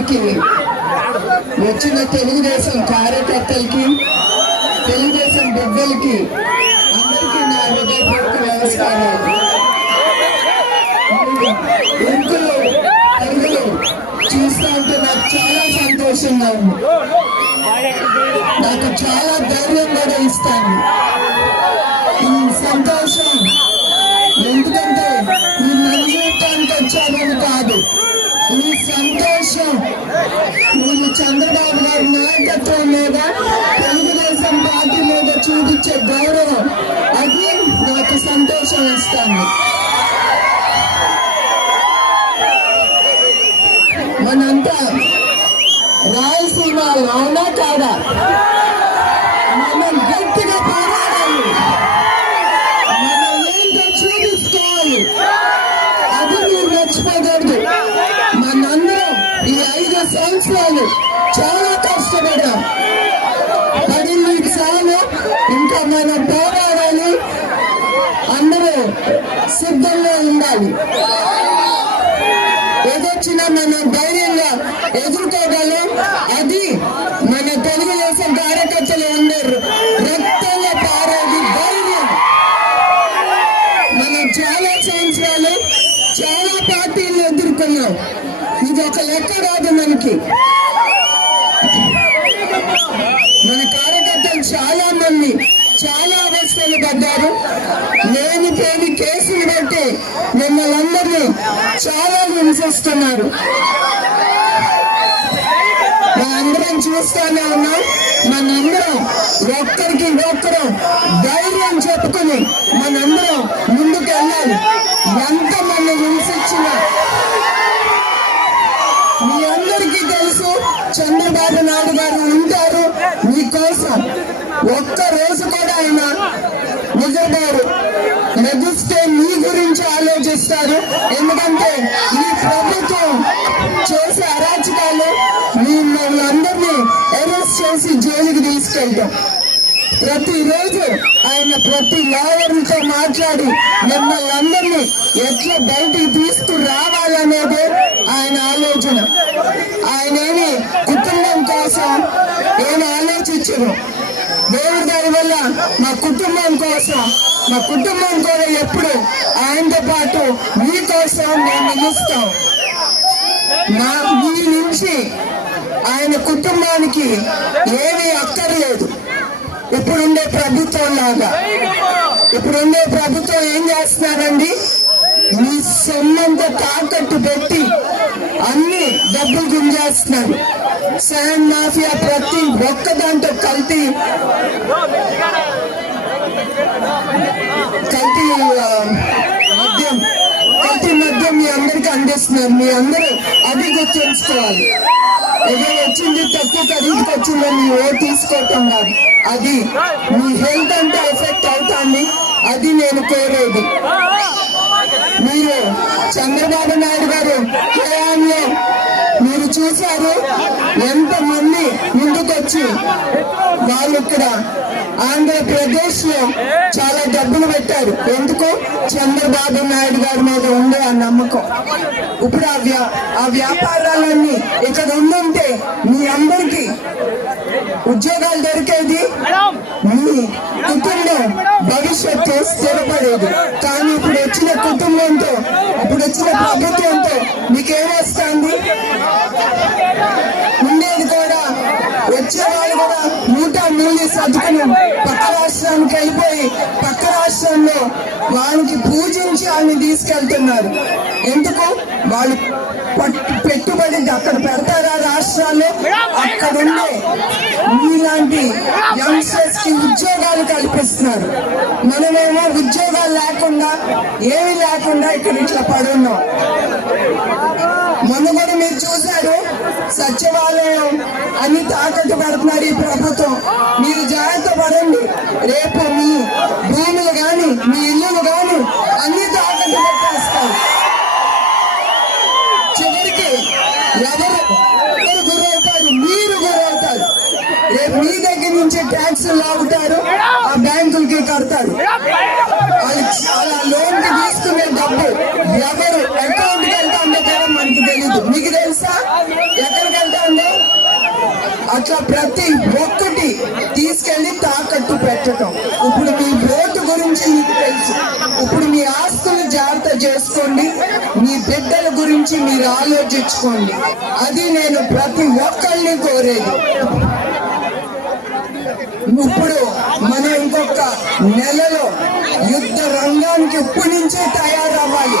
ఇక్కడికి వచ్చిన తెలుగుదేశం కార్యకర్తలకి తెలుగుదేశం బిడ్డలకి అందరికీ నా హృదయపూర్వక నమస్కారాలు. ఇంకులు పరుగులు చూస్తూ ఉంటే నాకు చాలా సంతోషంగా ఉంది. నాకు చాలా ధైర్యం కూడా ఇస్తాను చంద్రబాబు గారి నాయకత్వం మీద తెలుగుదేశం పార్టీ మీద చూపించే గౌరవం. అది నాకు సంతోషం ఇస్తాను మనంతా రాయలసీమ అవునా కాదా? మనం గట్టిగా పోరాడాలి. మనం ఏంటో చూపించుకోవాలి. అది మీరు మర్చిపోకూడదు. మనందరం ఈ ఐదు సంవత్సరాలు చాలా కష్టపడ్డాం. పడింది చాలు ఇంకా మనం పోరాడాలి. అందరూ సిద్ధంగా ఉండాలి. ఏదొచ్చినా మనం ధైర్యంగా ఎదుర్కోగలం. అది మన తెలుగుదేశం కార్యకర్తలు అందరు రక్తంలో పారేది ధైర్యం. మనం చాలా సంవత్సరాలు చాలా పార్టీలు ఎదుర్కొన్నాం. ఇది ఒక లెక్క రాదు మనకి. మిమ్మల్ని చాలా హింసిస్తున్నారు అందరం చూస్తూనే ఉన్నాం. మనందరం ఒక్కరికి ఒక్కరు ధైర్యం చెప్పుకుని మనందరం ముందుకు వెళ్ళాలి. ఎంత మన హింసించిన మీ అందరికీ తెలుసు చంద్రబాబు నాయుడు గారు ఉంటారు. మీకోసం ఒక్క రోజు కూడా ఆయన నిజగారు లభిస్తే మీ గురించి ఆలోచిస్తారు. ఎందుకంటే ఈ ప్రభుత్వం చేసే అరాచకాలు మిమ్మల్ని అందరినీ అరెస్ట్ చేసి జైలుకి తీసుకెళ్తాం ప్రతిరోజు ఆయన ప్రతి లాయర్తో మాట్లాడి మిమ్మల్ని అందరినీ ఎట్లా బయటికి తీసుకురావాలనేదే ఆయన ఆలోచన. ఆయన ఏమి కుటుంబం కోసం ఏమి ఆలోచించరు. దేవుడి గారి వల్ల మా కుటుంబం కోసం మా కుటుంబం కూడా ఎప్పుడు ఆయనతో పాటు మీకోసం మేము నిలుస్తాం. మా మీ నుంచి ఆయన కుటుంబానికి ఏమీ అక్కర్లేదు. ఇప్పుడుండే ప్రభుత్వం లాగా. ఇప్పుడుండే ప్రభుత్వం ఏం చేస్తున్నారండి? మీ సొమ్మంతా తాకట్టు పెట్టి అన్ని డబ్బులు గుంజేస్తున్నారు. శాండ్ మాఫియా ప్రతి ఒక్క దాంట్లో కలిపి అందరికి మీ అందరూ అది గుర్తుంచుకోవాలి ఏదో వచ్చింది తక్కువ ఖరీదుకి వచ్చిందని ఓ తీసుకోవటం కాదు. అది మీ హెల్త్ అంతా ఎఫెక్ట్ అవుతాంది. అది నేను కోరేది. మీరు చంద్రబాబు నాయుడు గారు హయాంలో మీరు చూశారు. ఎంతమంది ముందుకొచ్చి వాళ్ళు ఇక్కడ ఆంధ్రప్రదేశ్లో చాలా డబ్బులు పెట్టారు. ఎందుకు? చంద్రబాబు నాయుడు గారి మీద ఉండే ఆ నమ్మకం. ఇప్పుడు ఆ వ్యా ఆ వ్యాపారాలన్నీ ఇక్కడ ఉందంటే మీ అందరికీ ఉద్యోగాలు దొరికేది? మీ కుటుంబం భవిష్యత్తు స్థిరపడేది. కానీ ఇప్పుడు వచ్చిన కుటుంబంతో ఇప్పుడు వచ్చిన ప్రభుత్వంతో మీకేమొస్తుంది? ఉండేది కూడా వచ్చే వాళ్ళు కూడా మూట సర్దుకుని పక్క రాష్ట్రానికి వెళ్ళిపోయి పక్క రాష్ట్రంలో వాళ్ళకి పూజించి వాళ్ళని తీసుకెళ్తున్నారు. ఎందుకు? వాళ్ళు పెట్టుబడి అక్కడ పెడతారా రాష్ట్రాల్లో? అక్కడ ఉండే మీలాంటి యంగ్స్టర్స్కి ఉద్యోగాలు కల్పిస్తున్నారు. మనమేమో ఉద్యోగాలు లేకుండా ఏమీ లేకుండా ఇక్కడ ఇట్లా పడున్నాం. మొన్న కూడా మీరు చూశారు సచివాలయం అన్ని తాకట్టు పెడుతున్నారు ఈ ప్రభుత్వం. మీరు జాగ్రత్త పడండి. రేపు మీ భూములు కానీ మీ ఇల్లులు కానీ అన్ని తాకట్టు పెట్టేస్తారు. చివరికి ఎవరు ఎవరు గురవుతారు? మీరు గురవుతారు. రేపు మీ దగ్గర నుంచి ట్యాక్సులు లాగుతారు ఆ బ్యాంకులకి కడతారు. పెట్టడం ఇప్పుడు మీ ఓటు గురించి మీకు తెలుసు. ఇప్పుడు మీ ఆస్తులు జాగ్రత్త చేసుకోండి. మీ బిడ్డల గురించి మీరు ఆలోచించుకోండి. అది నేను ప్రతి ఒక్కరిని కోరేది. ఇప్పుడు మనం ఇంకొక నెలలో యుద్ధ రంగానికి ఇప్పటి నుంచే తయారవ్వాలి.